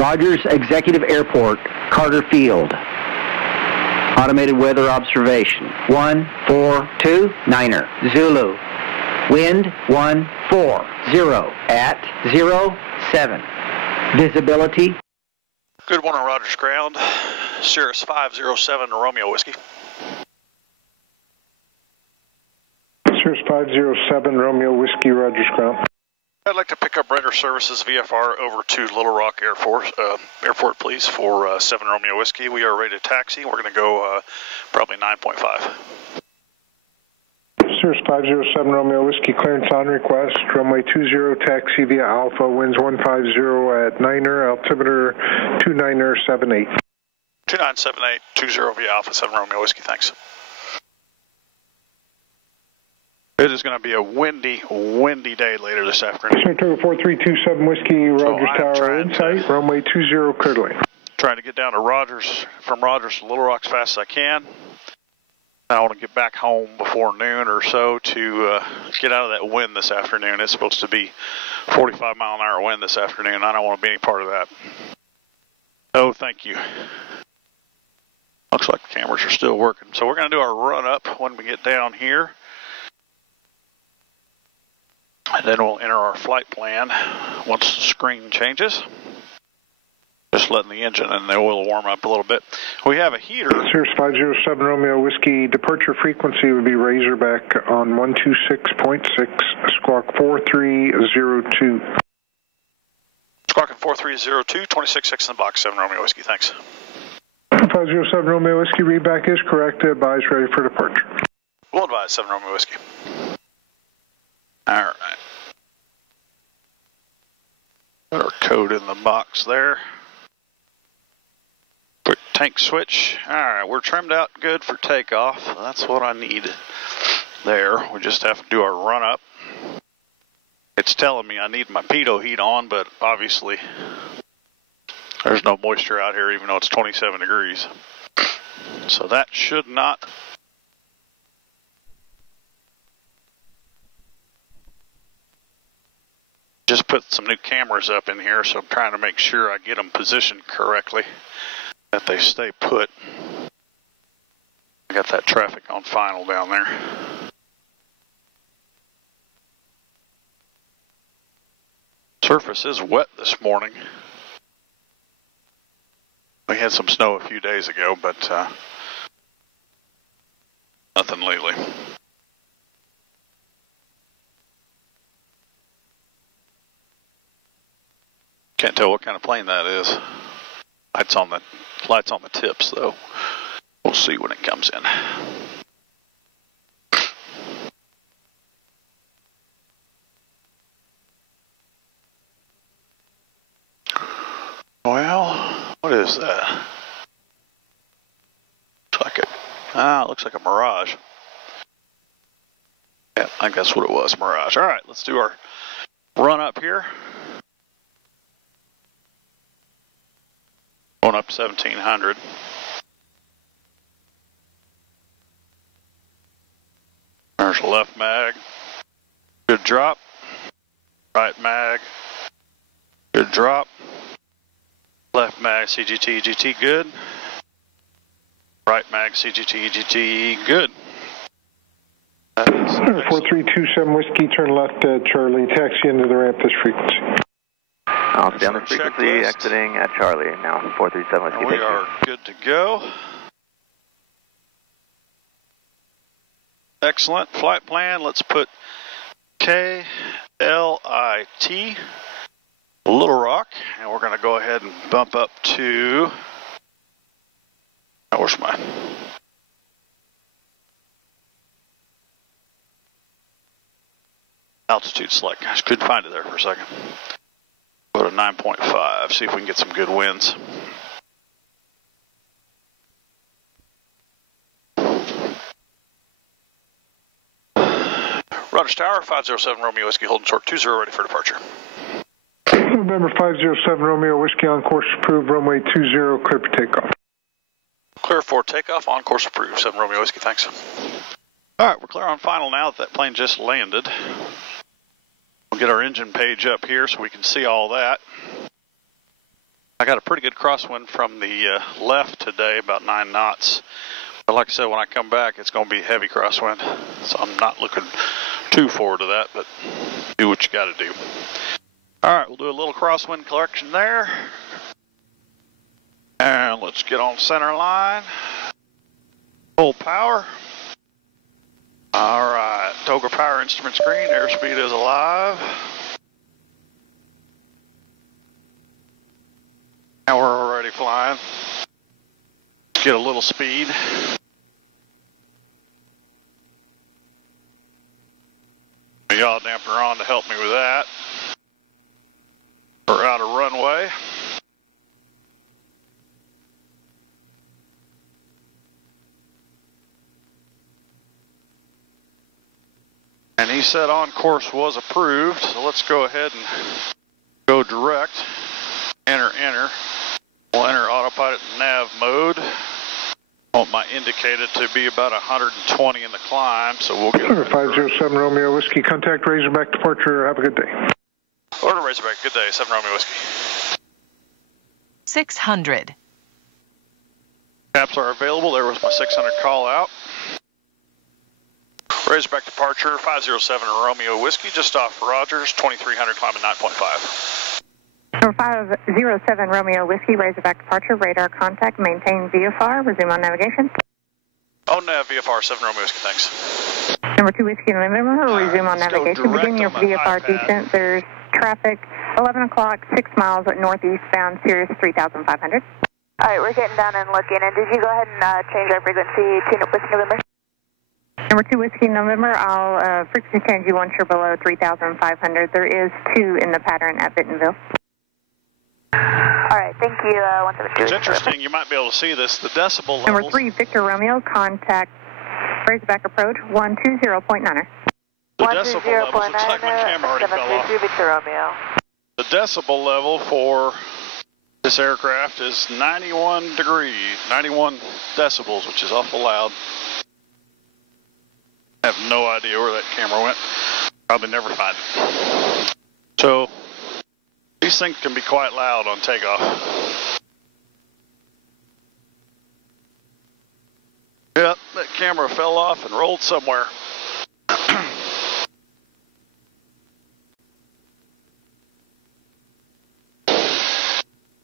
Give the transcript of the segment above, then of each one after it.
Rogers Executive Airport, Carter Field. Automated weather observation. 142 Niner, Zulu. Wind 140 at 07. Visibility. Good morning, Rogers ground. Cirrus 507 Romeo Whiskey. Cirrus 507 Romeo Whiskey, Rogers ground. I'd like to pick up Raider Services VFR over to Little Rock Airport, please, for 7 Romeo Whiskey. We are ready to taxi. We're going to go probably 9.5. Cirrus 507 Romeo Whiskey, clearance on request. Runway 20, taxi via Alpha, winds 150 at Niner, altimeter 2978. 2978, 20 via Alpha, 7 Romeo Whiskey, thanks. It is going to be a windy day later this afternoon. Center 4327 Whiskey, Rogers Tower, insight, runway 20, clearly. Trying to get down to Rogers, from Rogers to Little Rock as fast as I can. I want to get back home before noon or so to get out of that wind this afternoon. It's supposed to be 45-mile-an-hour wind this afternoon. I don't want to be any part of that. Oh, thank you. Looks like the cameras are still working. So we're going to do our run-up when we get down here. And then we'll enter our flight plan once the screen changes. Just letting the engine and the oil warm up a little bit. We have a heater. Cirrus 507 Romeo Whiskey, departure frequency would be Razorback on 126.6, squawk 4302. Squawking 4302, 26.6 in the box, 7 Romeo Whiskey, thanks. 507 Romeo Whiskey, readback is correct, advise ready for departure. We'll advise 7 Romeo Whiskey. All right. Put our code in the box there. Quick tank switch. All right, we're trimmed out good for takeoff. That's what I need there. We just have to do our run up. It's telling me I need my pitot heat on, but obviously there's no moisture out here even though it's 27 degrees. So that should not. Just put some new cameras up in here, so I'm trying to make sure I get them positioned correctly, that they stay put. I got that traffic on final down there. Surface is wet this morning. We had some snow a few days ago, but nothing lately. Can't tell what kind of plane that is. Lights on the tips though. We'll see when it comes in. Well, what is that? Looks like a Mirage. Yeah, I think that's what it was, Mirage. All right, let's do our run up here. Going up 1700. There's left mag. Good drop. Right mag. Good drop. Left mag CGT EGT good. Right mag CGT EGT good. 4327 Whiskey, turn left at Charlie, taxi into the ramp this frequency. I'll stay on the frequency, exiting at Charlie, now 437 Whiskey. We are good to go. Excellent. Flight plan, let's put KLIT, Little Rock, and we're going to go ahead and bump up to, where's my, altitude select. I couldn't find it there for a second. Go to 9.5, see if we can get some good winds. Rogers Tower, 507 Romeo Whiskey, holding short 20, ready for departure. November 507 Romeo Whiskey, on course approved, runway 20, clear for takeoff. Clear for takeoff, on course approved, 7 Romeo Whiskey, thanks. All right, we're clear on final now that plane just landed. We'll get our engine page up here so we can see all that. I got a pretty good crosswind from the left today, about 9 knots. But like I said, when I come back, it's going to be heavy crosswind. So I'm not looking too forward to that, but do what you got to do. All right, we'll do a little crosswind correction there. And let's get on center line. Full power. All right, Toga power instrument screen, airspeed is alive. Now we're already flying. Get a little speed. Yaw dampener on to help me with that. We're out of runway. And he said on course was approved, so let's go ahead and go direct. Enter. We'll enter autopilot nav mode. I want my indicator to be about 120 in the climb, so we'll get 507 Romeo Whiskey, contact Razorback departure, have a good day. Order Razorback, good day, 7 Romeo Whiskey. 600. Caps are available, there was my 600 call out. Razorback departure, 507 Romeo Whiskey, just off Rogers, 2300 climbing 9.5. Number 507 Romeo Whiskey, Razorback departure, radar contact, maintain VFR, resume on navigation. Oh, nav VFR, 7 Romeo Whiskey, thanks. Number 2 Whiskey November, resume on navigation, begin your VFR descent, there's traffic, 11 o'clock, 6 miles northeast bound, Cirrus 3500. All right, we're getting down and looking, and did you go ahead and change our frequency to Whiskey November? Number 2 Whiskey November, I'll frequency change you once you're below 3,500. There is 2 in the pattern at Bentonville. All right, thank you. 172. It's interesting, you might be able to see this, the decibel levels. Number 3 Victor Romeo, contact Razorback approach 120.9er. The decibel levels, looks like my camera already fell off. Victor Romeo. The decibel level for this aircraft is 91 decibels, which is awful loud. I have no idea where that camera went. Probably never find it. So, these things can be quite loud on takeoff. Yep, that camera fell off and rolled somewhere.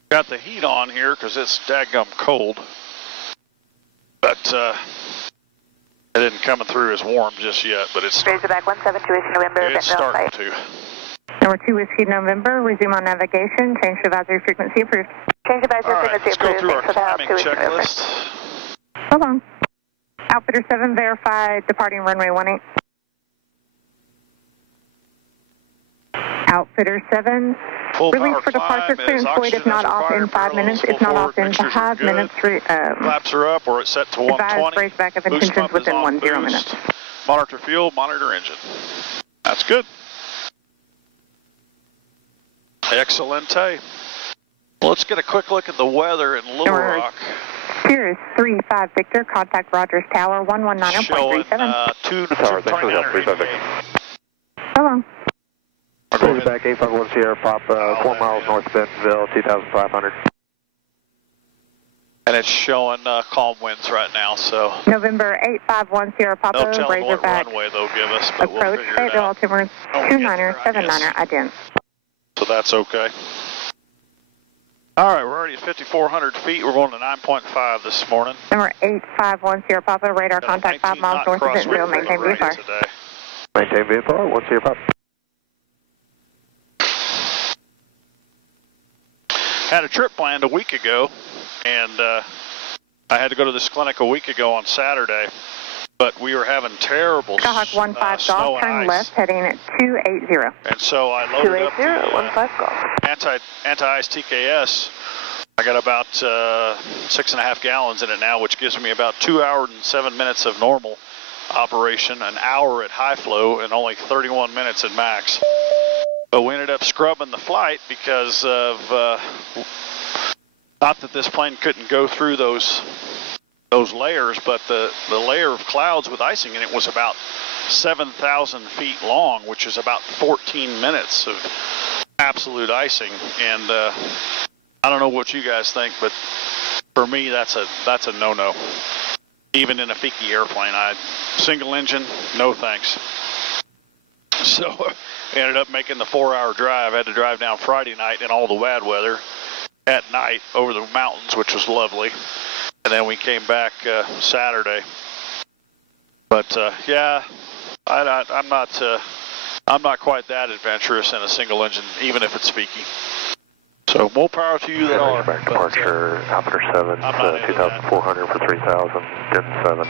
Got the heat on here because it's daggum cold. But it isn't coming through as warm just yet, but it's Razorback 172 Whiskey November. It's starting to. Number 2 Whiskey November, resume on navigation, change to advisory frequency approved. Change advisory frequency approved. Let's go through our climbing checklist. Hold on. Outfitter 7 verified, departing runway 18. Outfitter 7, full release for departure, clearance void if not off in 5 minutes, if not off in 5 minutes. Flaps are up or it's set to 120. Advise Razorback of intentions within 10 minutes. Monitor fuel, monitor engine. That's good. Excelente. Well, let's get a quick look at the weather in Little Rock. Cirrus 35 Victor, contact Rogers Tower 119.37. 2 to 3. Hold on. Razorback 851 Sierra Pop, 4 miles north of Bentonville, 2,500. And it's showing calm winds right now, so. November 851 Sierra Papa, no telling Razorback. What runway they'll give us, but approach, we'll figure it out. altimeter 29er, 79er, ident. So that's okay. All right, we're already at 5,400 feet. We're going to 9.5 this morning. Number 851 Sierra Papa, radar contact 5 miles north of Bentonville, maintain VFR. Maintain VFR, 1 Sierra Papa. Had a trip planned a week ago, and I had to go to this clinic a week ago on Saturday, but we were having terrible Skyhawk 15 golf, turn ice. left, heading at 280. And so I loaded up the 15 golf. anti-ice TKS. I got about 6.5 gallons in it now, which gives me about 2 hours and 7 minutes of normal operation, an hour at high flow, and only 31 minutes at max. But we ended up scrubbing the flight because of, not that this plane couldn't go through those layers, but the layer of clouds with icing in it was about 7,000 feet long, which is about 14 minutes of absolute icing. And I don't know what you guys think, but for me, that's a no-no. Even in a Fiki airplane, single engine, no thanks. So I ended up making the 4-hour drive. I had to drive down Friday night in all the bad weather at night over the mountains, which was lovely. And then we came back Saturday. But yeah, I'm not quite that adventurous in a single engine, even if it's Fiki. So more power to you that are. Back departure, Alpha 7, 2,400 for 3,000, Gen 7.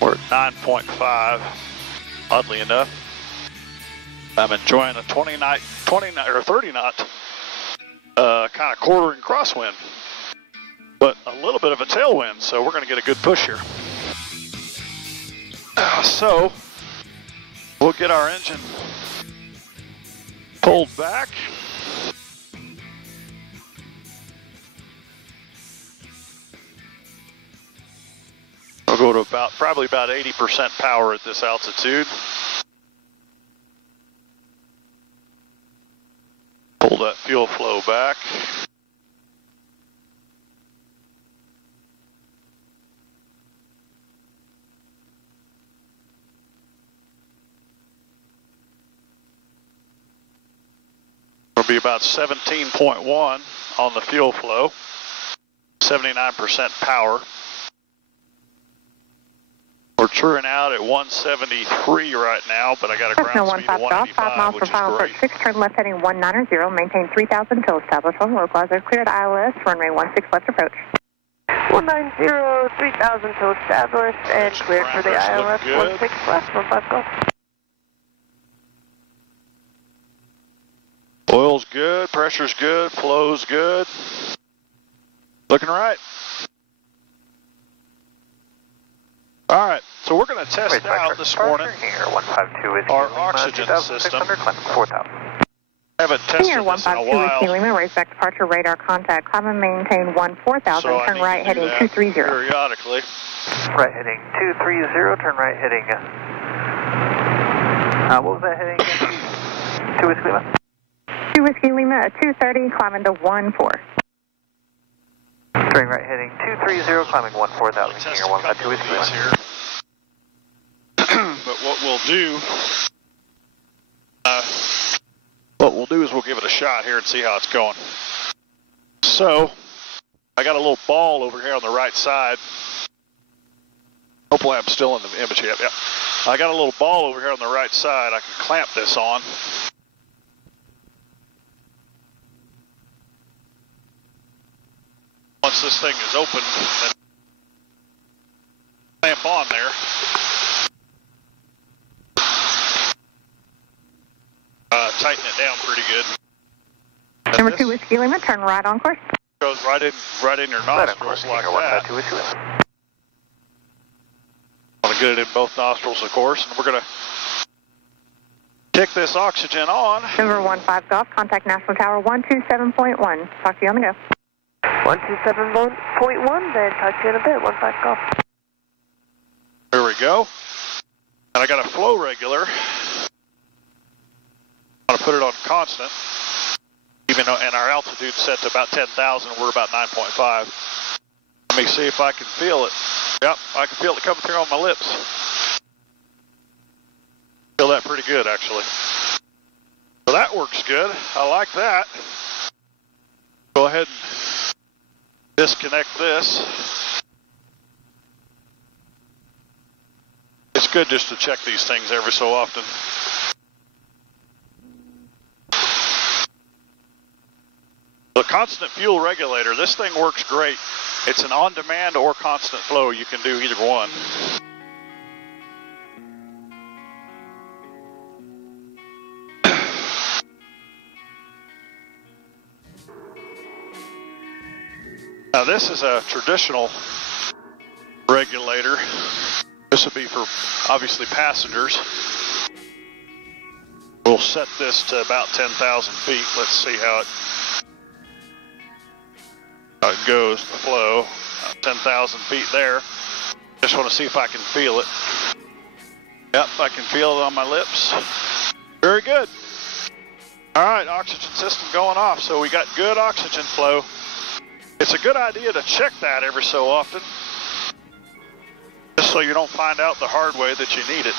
We're at 9.5, oddly enough. I'm enjoying a 30 knot kind of quartering crosswind, but a little bit of a tailwind, so we're going to get a good push here. So we'll get our engine pulled back. I'll go to probably about 80% power at this altitude. Pull that fuel flow back. It'll be about 17.1 on the fuel flow, 79% power. We're truing out at 173 right now, but I got a ground speed of 185, which is great. 6, turn left heading 190, maintain 3,000 until established on localizer. Cleared ILS, runway 16 left approach. 190, 3,000 until established, and cleared for the ILS, 16 left, 15 go. Oil's good, pressure's good, flow's good. Looking right. All right, so we're going to test out this morning our oxygen system. I haven't tested this in a while. Lima, raise back departure, radar contact, climb and maintain 14,000, so turn right heading 230. Periodically. Right heading 230, turn right heading. What was that heading again? 2 Whiskey Lima? 2 Whiskey Lima at 230, climbing to 14. Turning right heading 230, climbing 14,000, King Air 152 Whiskey Lima. Here. But what we'll do is we'll give it a shot here and see how it's going. So, I got a little ball over here on the right side. Hopefully I'm still in the image yet. Yeah. I got a little ball over here on the right side. I can clamp this on. once this thing is open, then clamp on there. Tighten it down pretty good. And Number 2 Whiskey Lima, turn right on course. Goes right in your nostrils like that. Want to get it in both nostrils, of course, and we're going to kick this oxygen on. Number 15 Golf, contact National Tower 127.1. Talk to you on the go. 127.1, then talk to you in a bit. 15 Golf. There we go. And I got a flow regulator. I'm going to put it on constant, even though, and our altitude set to about 10,000. We're about 9.5. Let me see if I can feel it. Yep, I can feel it coming through on my lips. Feel that pretty good, actually. So that works good. I like that. Go ahead and disconnect this. It's good just to check these things every so often. The constant fuel regulator, this thing works great. It's an on-demand or constant flow. You can do either one. Now this is a traditional regulator. This would be for obviously passengers. We'll set this to about 10,000 feet. Let's see how it goes, the flow. 10,000 feet there. Just want to see if I can feel it. Yep, I can feel it on my lips. Very good. All right, oxygen system going off. So we got good oxygen flow. It's a good idea to check that every so often, just so you don't find out the hard way that you need it.